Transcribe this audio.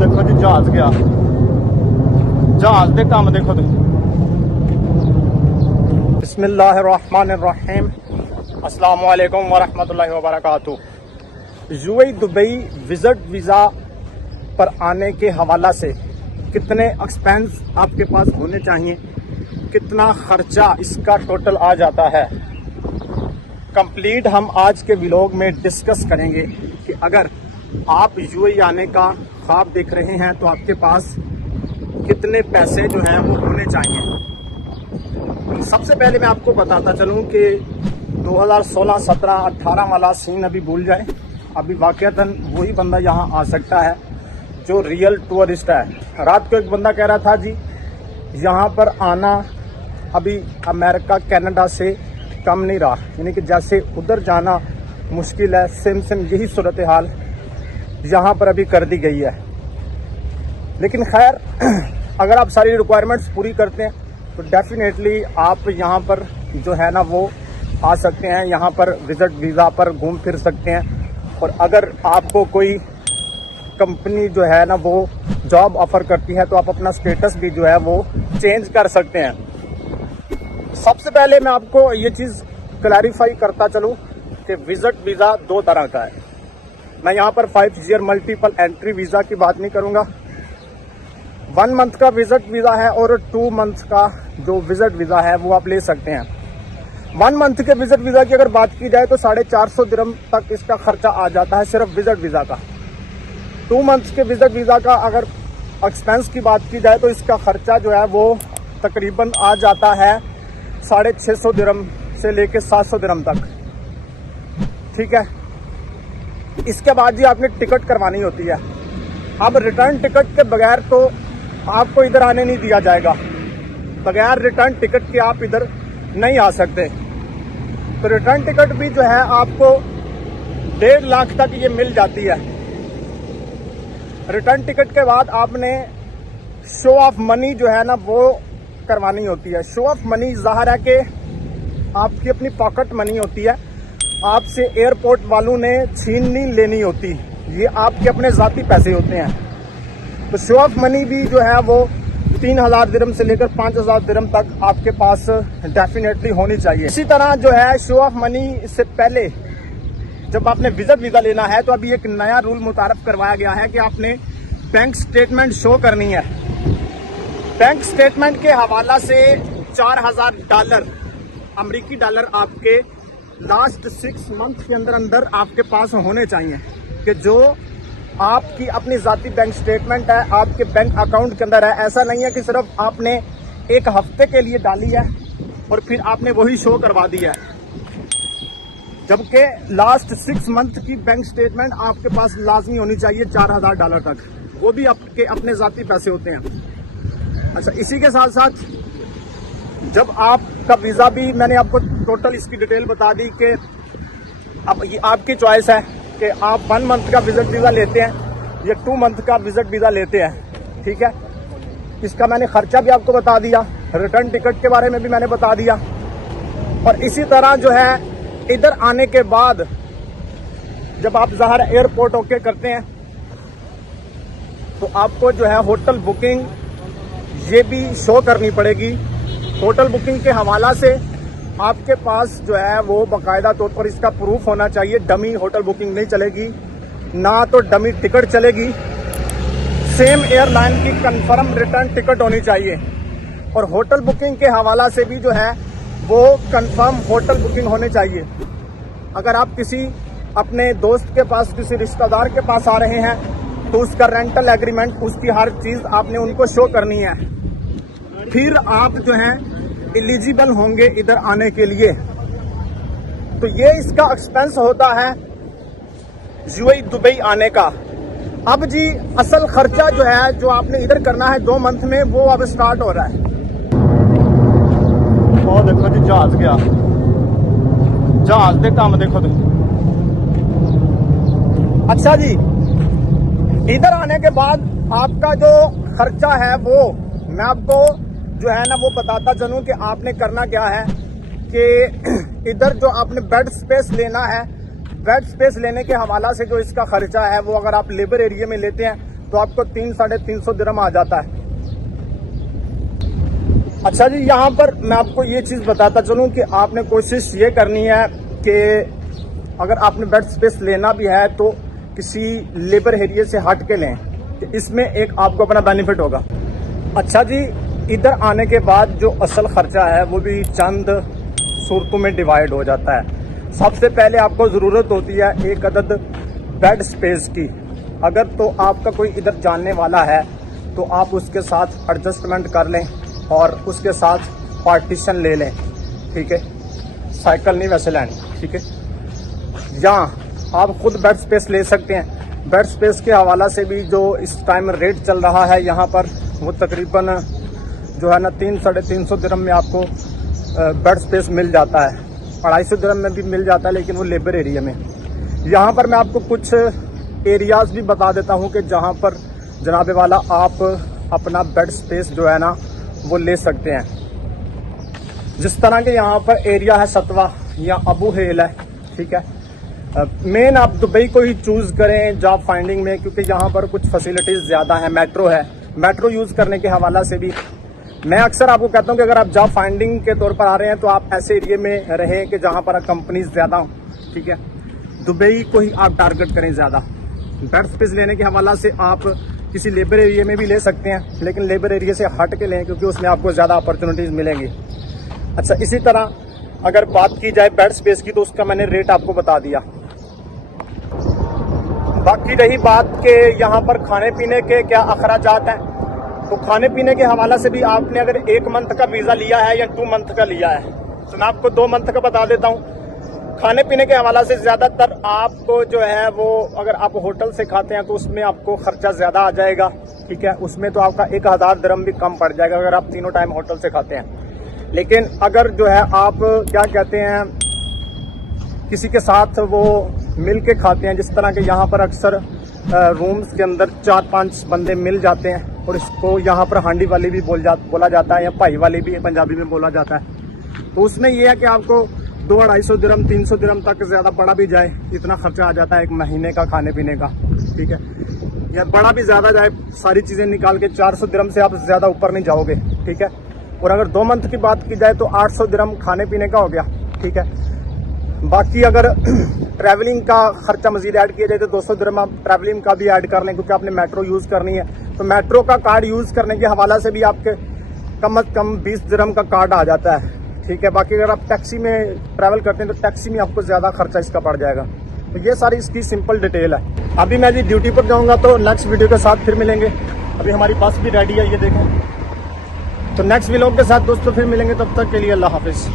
देखो जी जहाज गया, जहाज दे काम देखो तुम। बिस्मिल्लाहिर्रहमानिर्रहीम, अस्सलाम वालेकुम वरहमतुल्लाहि वबरकातुहू। यूएई दुबई विजिट वीज़ा पर आने के हवाला से कितने एक्सपेंस आपके पास होने चाहिए, कितना खर्चा इसका टोटल आ जाता है, कंप्लीट हम आज के व्लॉग में डिस्कस करेंगे कि अगर आप यूएई आने का ख्वाब देख रहे हैं तो आपके पास कितने पैसे जो हैं वो होने चाहिए। सबसे पहले मैं आपको बताता चलूं कि 2016, 17, 18 वाला सीन अभी भूल जाए। अभी वाकईतन वही बंदा यहाँ आ सकता है जो रियल टूरिस्ट है। रात को एक बंदा कह रहा था जी यहाँ पर आना अभी अमेरिका कनाडा से कम नहीं रहा, यानी कि जैसे उधर जाना मुश्किल है, सेम यही सूरत हाल यहाँ पर अभी कर दी गई है। लेकिन खैर अगर आप सारी रिक्वायरमेंट्स पूरी करते हैं तो डेफिनेटली आप यहाँ पर जो है ना वो आ सकते हैं, यहाँ पर विजिट वीज़ा पर घूम फिर सकते हैं। और अगर आपको कोई कंपनी जो है ना वो जॉब ऑफर करती है तो आप अपना स्टेटस भी जो है वो चेंज कर सकते हैं। सबसे पहले मैं आपको ये चीज़ क्लैरिफाई करता चलूँ कि विजिट वीज़ा दो तरह का है। मैं यहाँ पर 5 ईयर मल्टीपल एंट्री वीज़ा की बात नहीं करूँगा। 1 मंथ का विजिट वीज़ा है और 2 मंथ का जो विजिट वीज़ा है वो आप ले सकते हैं। 1 मंथ के विजिट वीज़ा की अगर बात की जाए तो 450 दिरहम तक इसका खर्चा आ जाता है सिर्फ विजिट वीज़ा का। 2 मंथ के विजिट वीज़ा का अगर एक्सपेंस की बात की जाए तो इसका खर्चा जो है वो तकरीबन आ जाता है 650 दिरहम से लेके 700 दिरहम तक। ठीक है, इसके बाद जी आपने टिकट करवानी होती है। अब रिटर्न टिकट के बगैर तो आपको इधर आने नहीं दिया जाएगा, बगैर रिटर्न टिकट के आप इधर नहीं आ सकते। तो रिटर्न टिकट भी जो है आपको 1.5 लाख तक ये मिल जाती है। रिटर्न टिकट के बाद आपने शो ऑफ मनी जो है ना वो करवानी होती है। शो ऑफ मनी ज़ाहिर है कि आपकी अपनी पॉकेट मनी होती है, आपसे एयरपोर्ट वालों ने छीन नहीं लेनी होती, ये आपके अपने ज़ाती पैसे होते हैं। तो शो ऑफ मनी भी जो है वो 3000 दिरहम से लेकर 5000 दिरहम तक आपके पास डेफिनेटली होनी चाहिए। इसी तरह जो है शो ऑफ मनी से पहले जब आपने विजिट वीज़ा लेना है तो अभी एक नया रूल मुतारफ करवाया गया है कि आपने बैंक स्टेटमेंट शो करनी है। बैंक स्टेटमेंट के हवाला से $4000 अमरीकी डॉलर आपके लास्ट 6 मंथ के अंदर आपके पास होने चाहिए कि जो आपकी अपनी ज़ाती बैंक स्टेटमेंट है आपके बैंक अकाउंट के अंदर है। ऐसा नहीं है कि सिर्फ आपने एक हफ्ते के लिए डाली है और फिर आपने वही शो करवा दिया है, जबकि लास्ट 6 मंथ की बैंक स्टेटमेंट आपके पास लाजमी होनी चाहिए $4000 तक, वो भी आपके अपने ज़ाती पैसे होते हैं। अच्छा, इसी के साथ साथ जब आपका वीज़ा भी मैंने आपको टोटल इसकी डिटेल बता दी कि अब ये आपकी चॉइस है कि आप 1 मंथ का विजिट वीज़ा लेते हैं या 2 मंथ का विजिट वीज़ा लेते हैं। ठीक है, इसका मैंने खर्चा भी आपको बता दिया, रिटर्न टिकट के बारे में भी मैंने बता दिया। और इसी तरह जो है इधर आने के बाद जब आप ज़ाहिर एयरपोर्ट ओके करते हैं तो आपको जो है होटल बुकिंग ये भी शो करनी पड़ेगी। होटल बुकिंग के हवाला से आपके पास जो है वो बाकायदा तौर पर इसका प्रूफ होना चाहिए। डमी होटल बुकिंग नहीं चलेगी, ना तो डमी टिकट चलेगी, सेम एयरलाइन की कंफर्म रिटर्न टिकट होनी चाहिए। और होटल बुकिंग के हवाला से भी जो है वो कंफर्म होटल बुकिंग होनी चाहिए। अगर आप किसी अपने दोस्त के पास, किसी रिश्तेदार के पास आ रहे हैं तो उसका रेंटल एग्रीमेंट, उसकी हर चीज़ आपने उनको शो करनी है, फिर आप जो हैं एलिजिबल होंगे इधर आने के लिए। तो ये इसका एक्सपेंस होता है यूएई दुबई आने का। अब जी असल खर्चा जो है जो आपने इधर करना है 2 मंथ में वो अब स्टार्ट हो रहा है। और देखो जी जहाज गया, जहाज दे काम देखो तुम। अच्छा जी, इधर आने के बाद आपका जो खर्चा है वो मैं आपको जो है ना वो बताता चलूं कि आपने करना क्या है कि इधर जो आपने बेड स्पेस लेना है, बेड स्पेस लेने के हवाला से जो इसका खर्चा है वो अगर आप लेबर एरिया में लेते हैं तो आपको 300-350 दिरहम आ जाता है। अच्छा जी, यहाँ पर मैं आपको ये चीज़ बताता चलूँ कि आपने कोशिश ये करनी है कि अगर आपने बेड स्पेस लेना भी है तो किसी लेबर एरिया से हट के लें, तो इसमें एक आपको अपना बेनिफिट होगा। अच्छा जी, इधर आने के बाद जो असल खर्चा है वो भी चंद सूरतों में डिवाइड हो जाता है। सबसे पहले आपको ज़रूरत होती है एक अदद बेड स्पेस की। अगर तो आपका कोई इधर जानने वाला है तो आप उसके साथ एडजस्टमेंट कर लें और उसके साथ पार्टीशन ले लें, ठीक है। साइकिल नहीं वैसे लेनी, ठीक है। या आप खुद बेड स्पेस ले सकते हैं। बेड स्पेस के हवाला से भी जो इस टाइम रेट चल रहा है यहाँ पर, वो तकरीबन जो है ना 300-350 दिरहम में आपको बेड स्पेस मिल जाता है। 250 दिरहम में भी मिल जाता है, लेकिन वो लेबर एरिया में। यहाँ पर मैं आपको कुछ एरियाज़ भी बता देता हूँ कि जहाँ पर जनाबे वाला आप अपना बेड स्पेस जो है ना वो ले सकते हैं। जिस तरह के यहाँ पर एरिया है सतवा या अबू हेल है, ठीक है। मेन आप दुबई को ही चूज़ करें जॉब फाइंडिंग में, क्योंकि यहाँ पर कुछ फैसिलिटीज़ ज़्यादा है। मेट्रो है, मेट्रो यूज़ करने के हवाला से भी मैं अक्सर आपको कहता हूँ कि अगर आप जॉब फाइंडिंग के तौर पर आ रहे हैं तो आप ऐसे एरिया में रहें कि जहाँ पर कंपनीज ज़्यादा हों, ठीक है। दुबई को ही आप टारगेट करें ज़्यादा। बेड स्पेस लेने के हवाला से आप किसी लेबर एरिया में भी ले सकते हैं, लेकिन लेबर एरिया से हट के लें क्योंकि उसमें आपको ज़्यादा अपॉर्चुनिटीज़ मिलेंगी। अच्छा, इसी तरह अगर बात की जाए बेड स्पेस की तो उसका मैंने रेट आपको बता दिया। बाकी रही बात के यहाँ पर खाने पीने के क्या अखराजात हैं, तो खाने पीने के हवाला से भी आपने अगर 1 मंथ का वीज़ा लिया है या 2 मंथ का लिया है, तो मैं आपको 2 मंथ का बता देता हूँ। खाने पीने के हवाला से ज़्यादातर आपको जो है वो अगर आप होटल से खाते हैं तो उसमें आपको खर्चा ज़्यादा आ जाएगा, ठीक है। उसमें तो आपका 1000 दिरहम भी कम पड़ जाएगा अगर आप तीनों टाइम होटल से खाते हैं। लेकिन अगर जो है आप क्या कहते हैं किसी के साथ वो मिल के खाते हैं, जिस तरह के यहाँ पर अक्सर रूम्स के अंदर 4-5 बंदे मिल जाते हैं, और इसको यहाँ पर हांडी वाली भी बोला जाता है या भाई वाली भी पंजाबी में बोला जाता है। तो उसमें यह है कि आपको 200-250 दिरहम 300 दिरहम तक ज़्यादा बड़ा भी जाए इतना खर्चा आ जाता है एक महीने का खाने पीने का, ठीक है। या बड़ा भी ज़्यादा जाए, सारी चीज़ें निकाल के 400 दिरहम से आप ज़्यादा ऊपर नहीं जाओगे, ठीक है। और अगर 2 मंथ की बात की जाए तो 800 दिरहम खाने पीने का हो गया, ठीक है। बाकी अगर ट्रैवलिंग का खर्चा मजीद ऐड किया जाए तो 200 दिरहम आप ट्रैवलिंग का भी ऐड कर लें, क्योंकि आपने मेट्रो यूज़ करनी है। तो मेट्रो का कार्ड यूज़ करने के हवाला से भी आपके कम से कम 20 दिरहम का कार्ड आ जाता है, ठीक है। बाकी अगर आप टैक्सी में ट्रैवल करते हैं तो टैक्सी में आपको ज़्यादा खर्चा इसका पड़ जाएगा। तो ये सारी इसकी सिंपल डिटेल है। अभी मैं जी ड्यूटी पर जाऊँगा, तो नेक्स्ट वीडियो के साथ फिर मिलेंगे। अभी हमारी बस भी रेडी है, ये देखें। तो नेक्स्ट व्लॉग के साथ दोस्तों फिर मिलेंगे, तब तक के लिए अल्लाह हाफिज़।